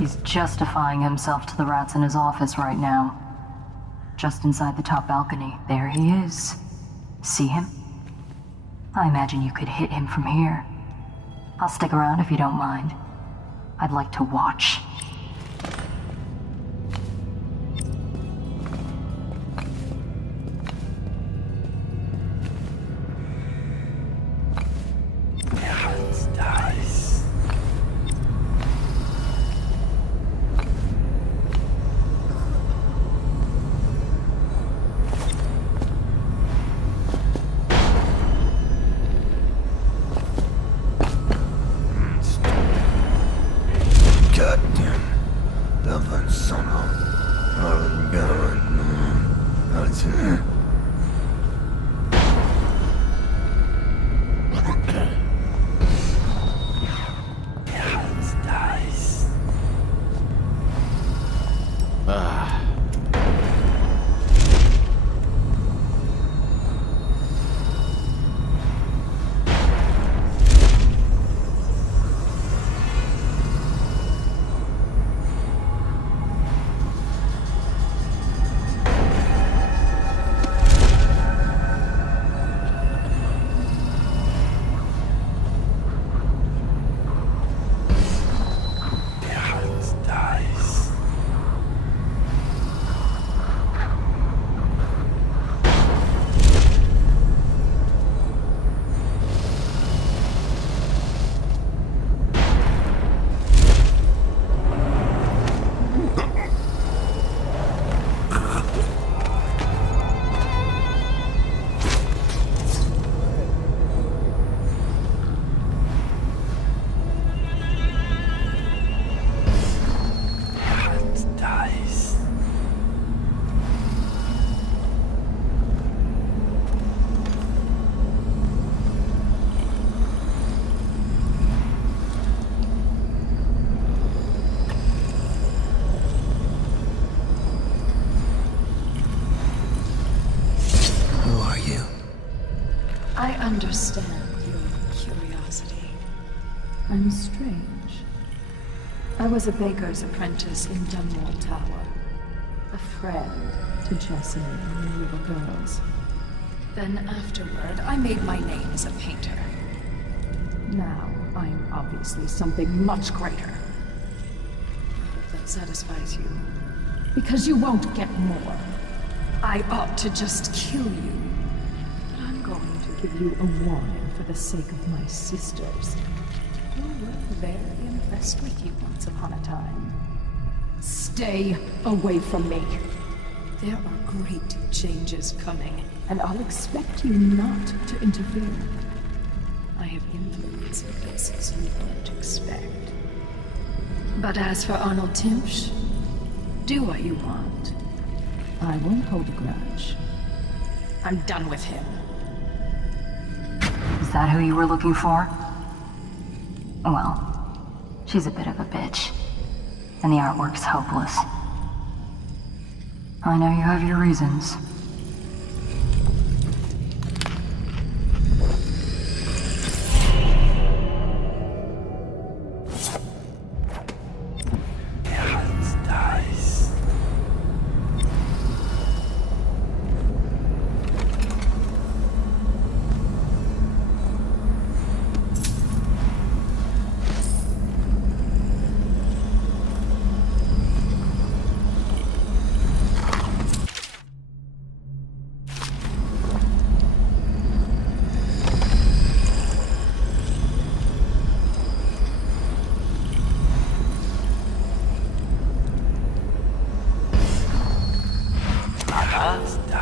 He's justifying himself to the rats in his office right now. Just inside the top balcony, there he is. See him? I imagine you could hit him from here. I'll stick around if you don't mind. I'd like to watch. God damn. I understand your curiosity. I'm strange. I was a baker's apprentice in Dunwall Tower. A friend to Jessamine when we were girls. Then afterward, I made my name as a painter. Now, I'm obviously something much greater. I hope that satisfies you. Because you won't get more. I ought to just kill you. But I'm going to give you a warning for the sake of my sisters. Who were very impressed with you once upon a time. Stay away from me. There are great changes coming, and I'll expect you not to interfere. I have influence in places you won't expect. But as for Arnold Timsh, do what you want. I won't hold a grudge. I'm done with him. Is that who you were looking for? Well, she's a bit of a bitch. And the artwork's hopeless. I know you have your reasons.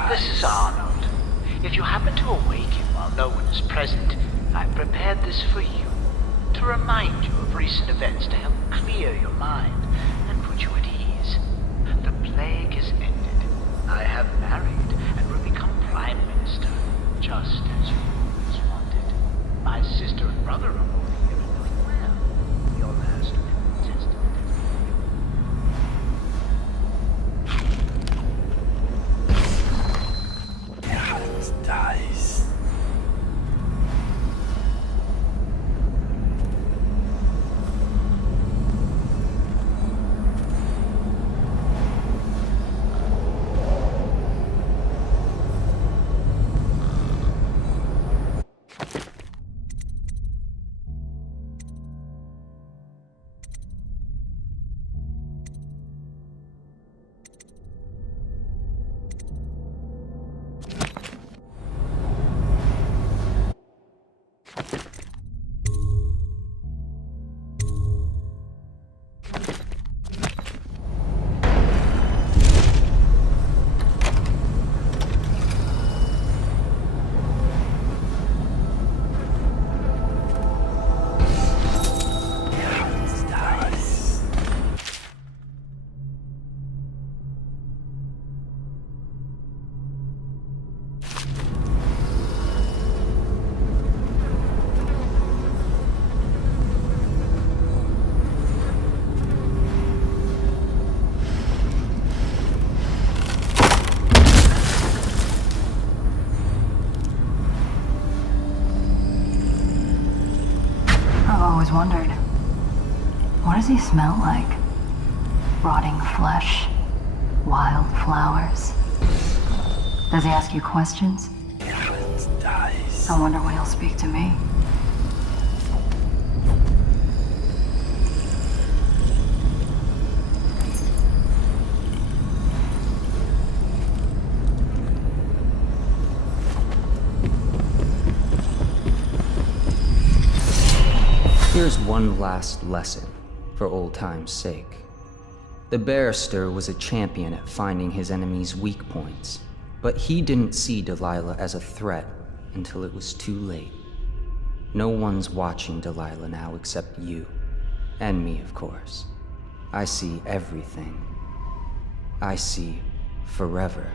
This is Arnold. If you happen to awaken while no one is present, I've prepared this for you, to remind you of recent events to help clear your mind and put you at ease. The plague has ended. I have married and will become Prime Minister, just as you always wanted. My sister and brother are both here and doing well. Your last will and testament dies. Wondered, what does he smell like? Rotting flesh? Wild flowers? Does he ask you questions? Dies. I wonder when he'll speak to me. Here's one last lesson, for old time's sake. The barrister was a champion at finding his enemy's weak points, but he didn't see Delilah as a threat until it was too late. No one's watching Delilah now except you, and me, of course. I see everything. I see forever.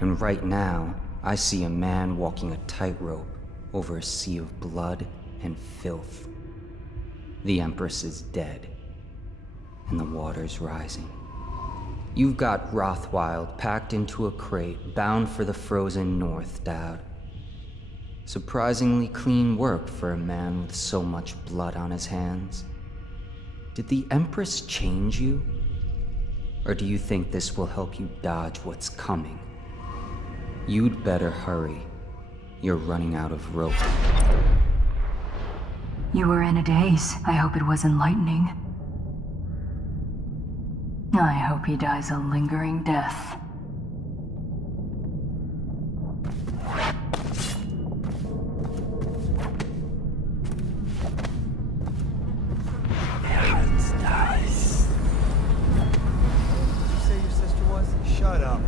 And right now, I see a man walking a tightrope over a sea of blood and filth. The Empress is dead, and the water's rising. You've got Rothwild packed into a crate, bound for the frozen north, Dowd. Surprisingly clean work for a man with so much blood on his hands. Did the Empress change you? Or do you think this will help you dodge what's coming? You'd better hurry. You're running out of rope. You were in a daze. I hope it was enlightening. I hope he dies a lingering death. Shut up.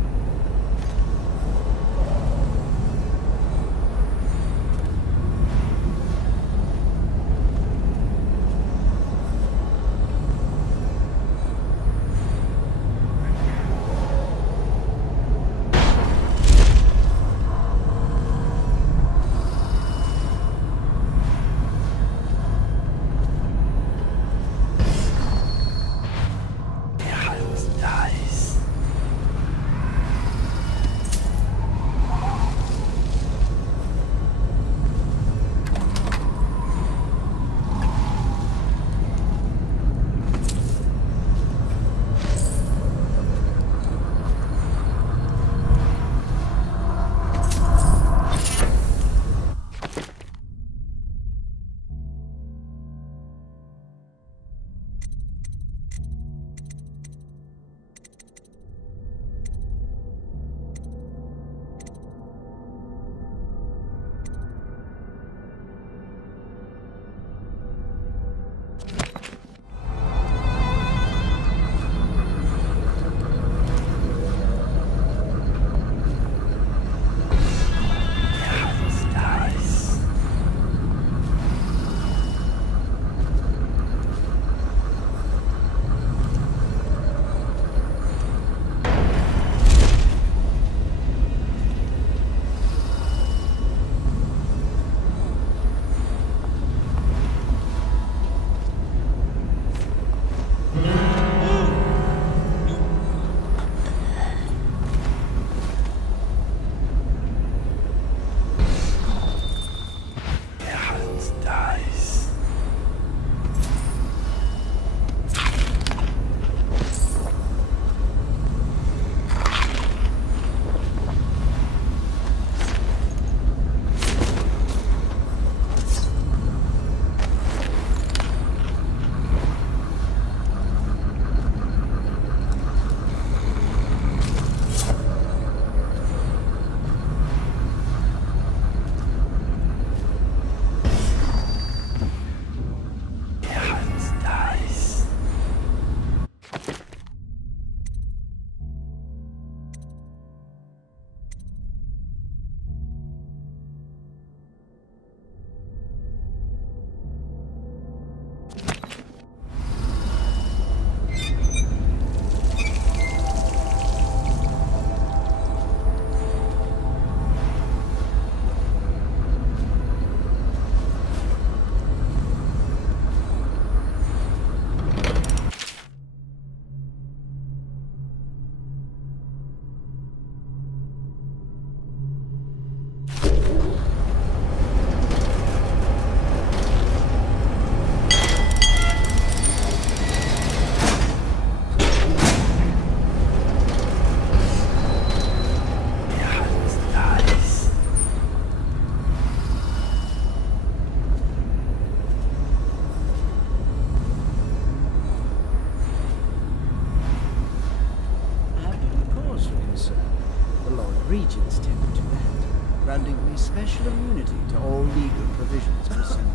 Regents tend to do that, granting me special immunity to all legal provisions concerning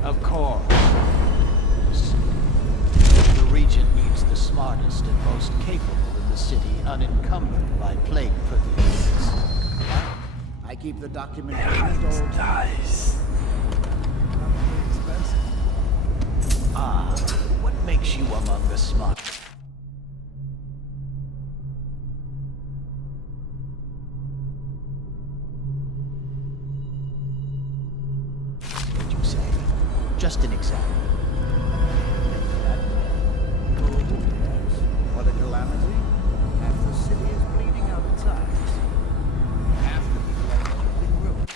the Of course. The Regent needs the smartest and most capable in the city, unencumbered by plague provisions. I keep the documentation installed. Dice. Ah, what makes you among the smart? What'd you say? Just an example. What a calamity. Half the city is bleeding out its eyes. Half the people are in ruin.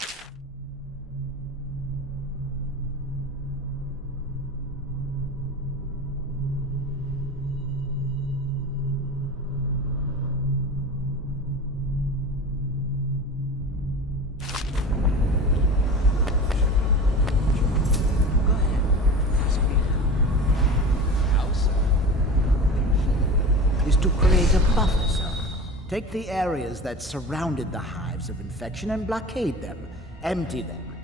Take the areas that surrounded the hives of infection and blockade them. Empty them.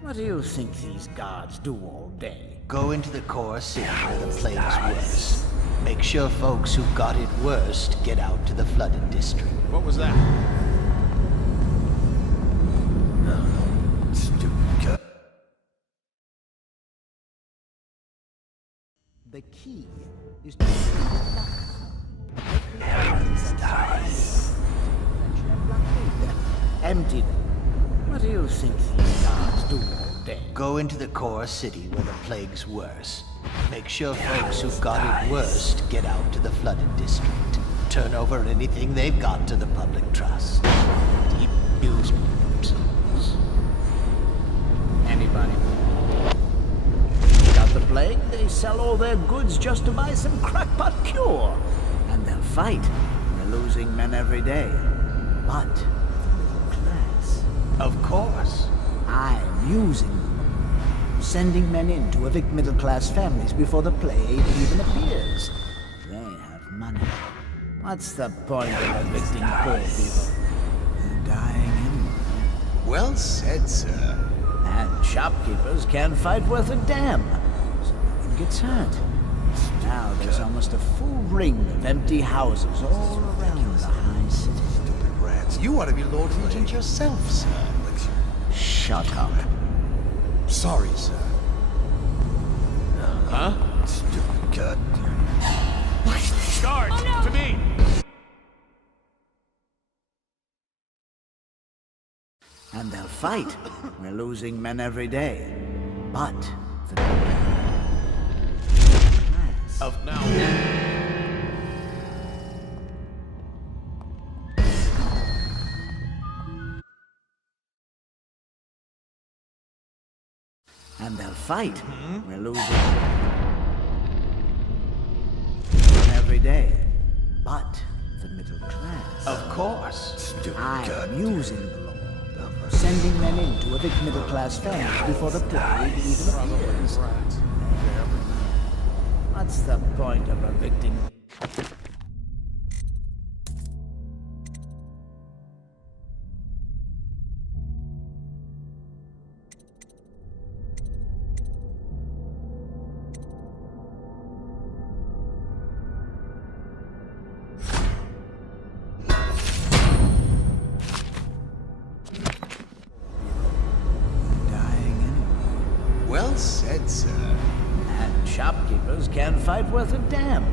What do you think these guards do all day? Go into the core city where the plague's worse. Make sure folks who got it worst get out to the flooded district. What was that? Stupid. The key is to empty them. What do you think these guards do all day? Go into the core city where the plague's worse. Make sure folks who got it worst get out to the flooded district. Turn over anything they've got to the public trust. Deep use. Anybody? Got the plague? They sell all their goods just to buy some crackpot cure. And they'll fight. They're losing men every day. But the middle class. Of course. I'm using them. Sending men in to evict middle-class families before the plague even appears. They have money. What's the point of evicting poor people? They're dying anyway. Well said, sir. And shopkeepers can't fight worth a damn. So no one gets hurt. Now there's almost a full ring of empty houses all around the high city. Stupid rats. You ought to be Lord Regent yourself, sir. Shut up. Sorry, sir. Huh? Stupid cut. Guards, to me! And they'll fight. We're losing men every day. But the Of now. and they'll fight. We're losing every day. But the middle class. Of course. Stupid I'm cut. using the law. Sending men in to evict middle-class families before the plague even appears. What's the point of evicting? Well said, sir. And shopkeepers can't fight worth a damn. So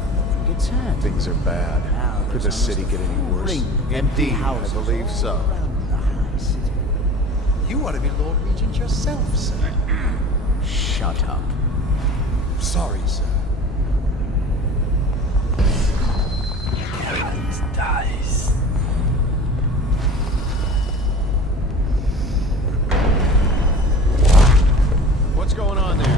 no one gets hurt. Things are bad. Now Could the there's city almost get a any full worse? ring of empty Indeed, I houses believe all so. around the high city. You ought to be Lord Regent yourself, sir. Shut up. Sorry, sir. Dice. What's going on there?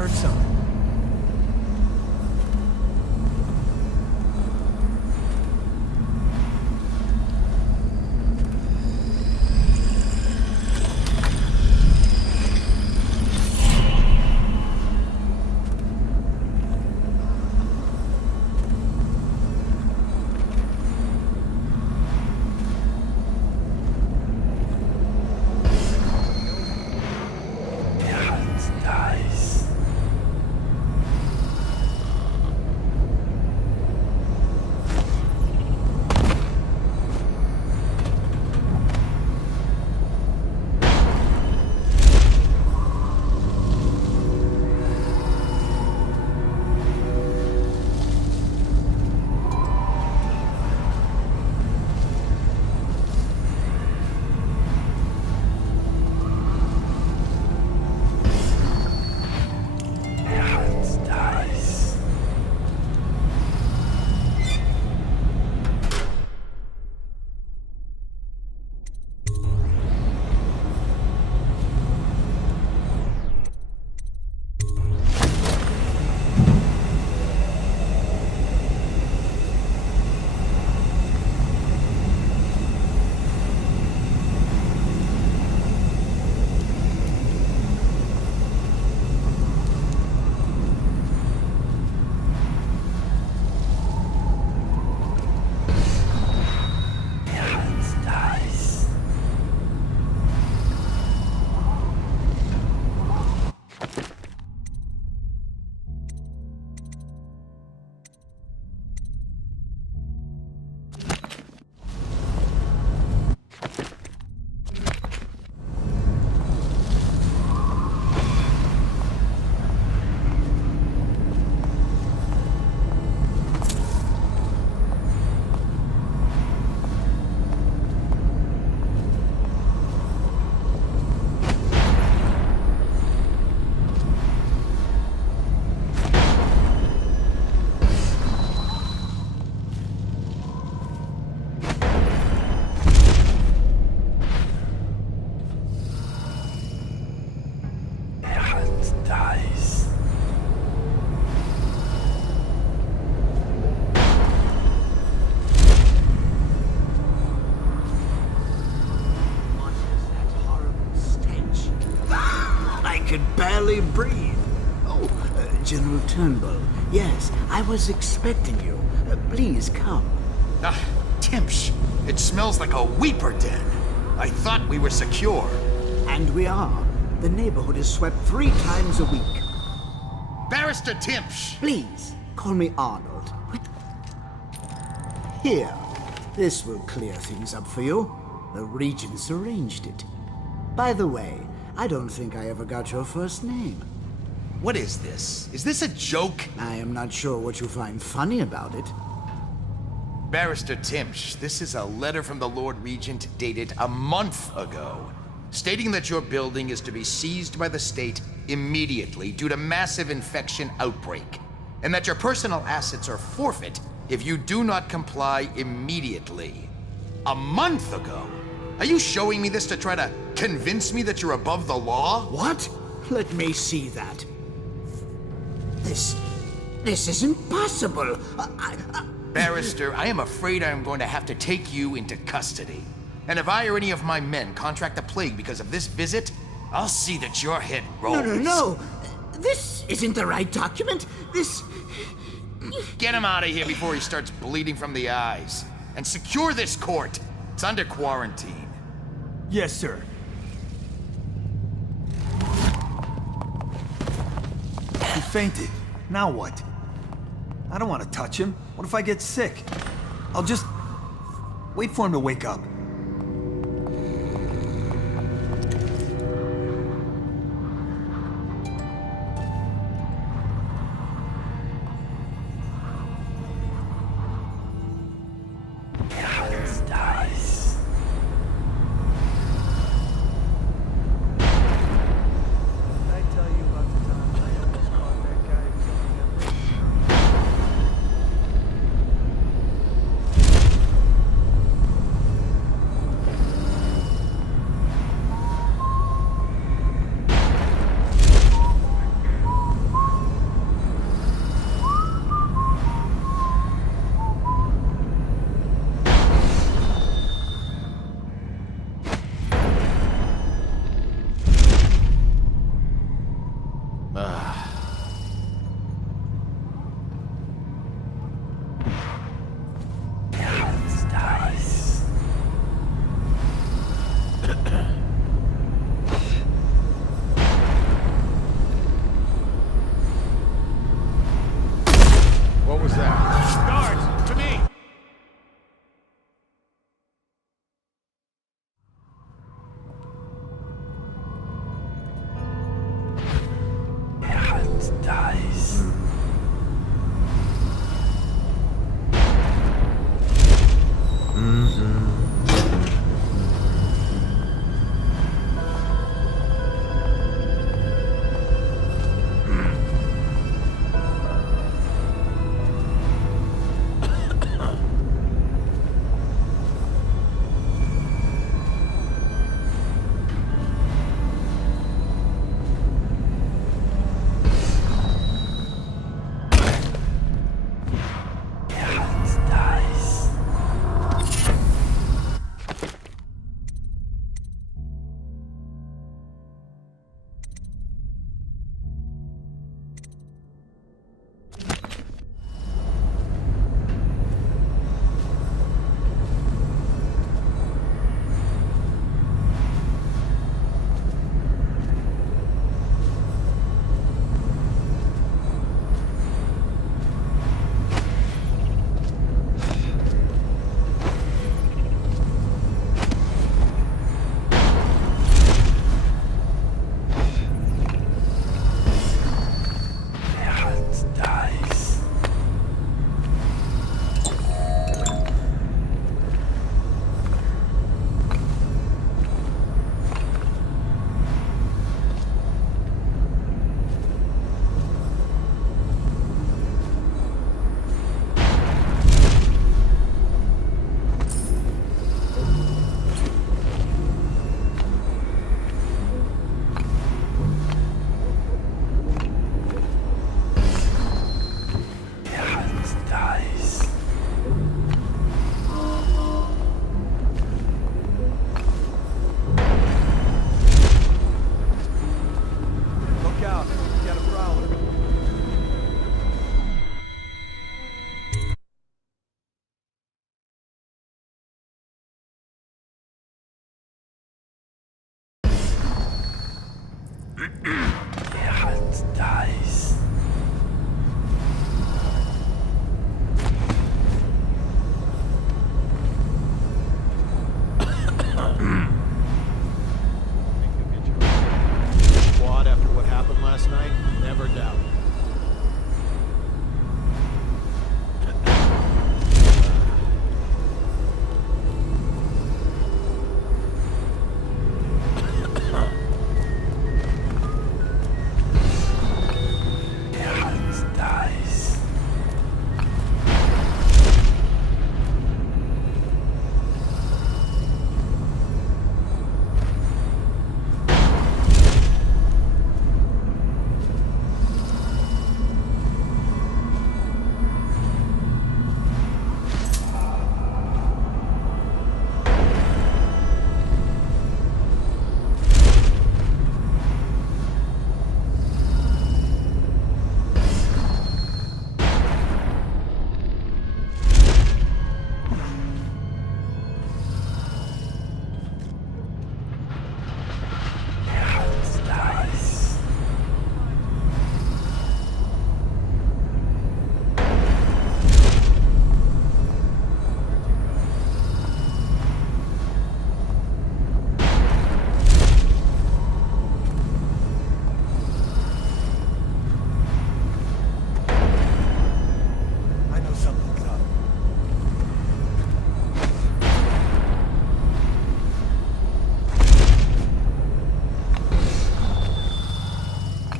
Heard something. Could barely breathe. Oh, General Turnbull. Yes, I was expecting you. Please come. Timpsh, it smells like a weeper den. I thought we were secure. And we are. The neighborhood is swept 3 times a week. Barrister Timpsh! Please, call me Arnold. Here. This will clear things up for you. The Regents arranged it. By the way, I don't think I ever got your first name. What is this? Is this a joke? I am not sure what you find funny about it. Barrister Timpsh, this is a letter from the Lord Regent dated a month ago, stating that your building is to be seized by the state immediately due to massive infection outbreak, and that your personal assets are forfeit if you do not comply immediately. A month ago? Are you showing me this to try to convince me that you're above the law? What? Let me see that. This isn't possible. Barrister, I am afraid I am going to have to take you into custody. And if I or any of my men contract the plague because of this visit, I'll see that your head rolls. No. This isn't the right document. This... Get him out of here before he starts bleeding from the eyes. And secure this court. It's under quarantine. Yes, sir. He fainted. Now what? I don't want to touch him. What if I get sick? I'll just wait for him to wake up. What was that? Guards, to me!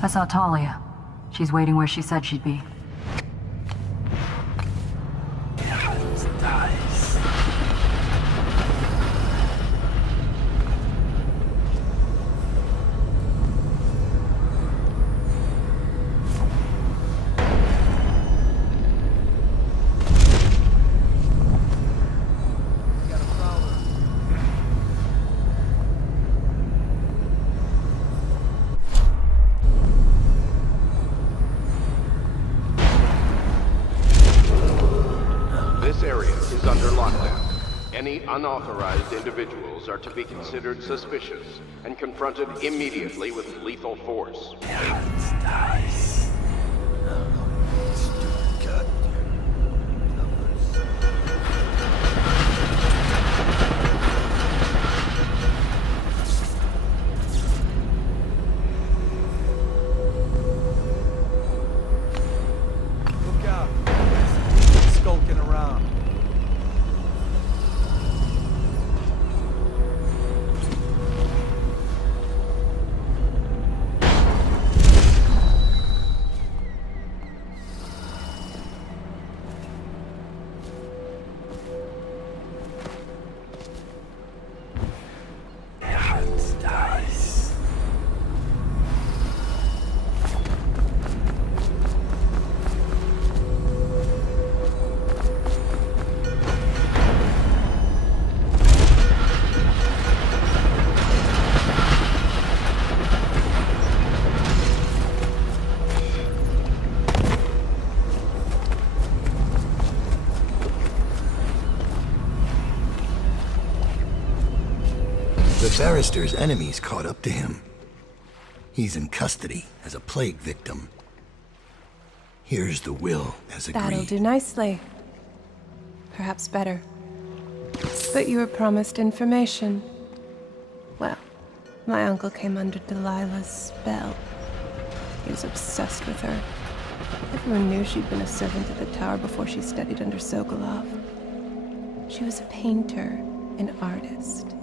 I saw Talia. She's waiting where she said she'd be. is under lockdown. Any unauthorized individuals are to be considered suspicious and confronted immediately with lethal force. Look out. Skulking around. The barrister's enemies caught up to him. He's in custody as a plague victim. Here's the will, as agreed. That'll do nicely. Perhaps better. But you were promised information. Well, my uncle came under Delilah's spell. He was obsessed with her. Everyone knew she'd been a servant at the tower before she studied under Sokolov. She was a painter, an artist.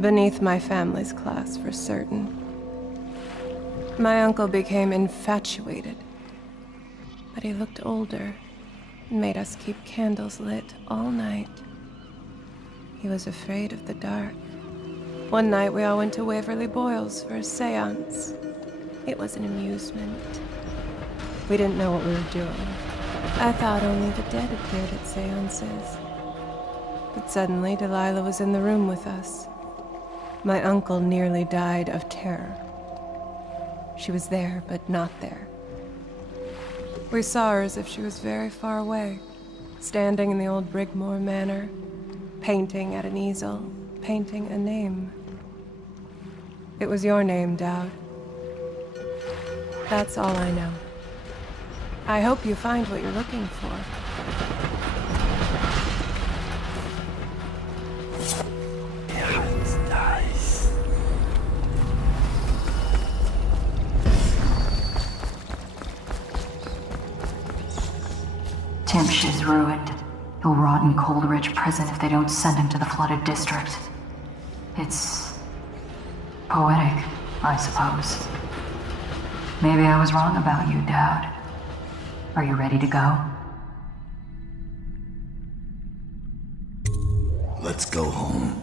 Beneath my family's class, for certain. My uncle became infatuated. But he looked older and made us keep candles lit all night. He was afraid of the dark. One night we all went to Waverly Boyle's for a seance. It was an amusement. We didn't know what we were doing. I thought only the dead appeared at seances. But suddenly Delilah was in the room with us. My uncle nearly died of terror. She was there, but not there. We saw her as if she was very far away, standing in the old Brigmore Manor, painting at an easel, painting a name. It was your name, Dowd. That's all I know. I hope you find what you're looking for. Timsh is ruined. He'll rot in Coleridge prison if they don't send him to the flooded district. It's poetic, I suppose. Maybe I was wrong about you, Dowd. Are you ready to go? Let's go home.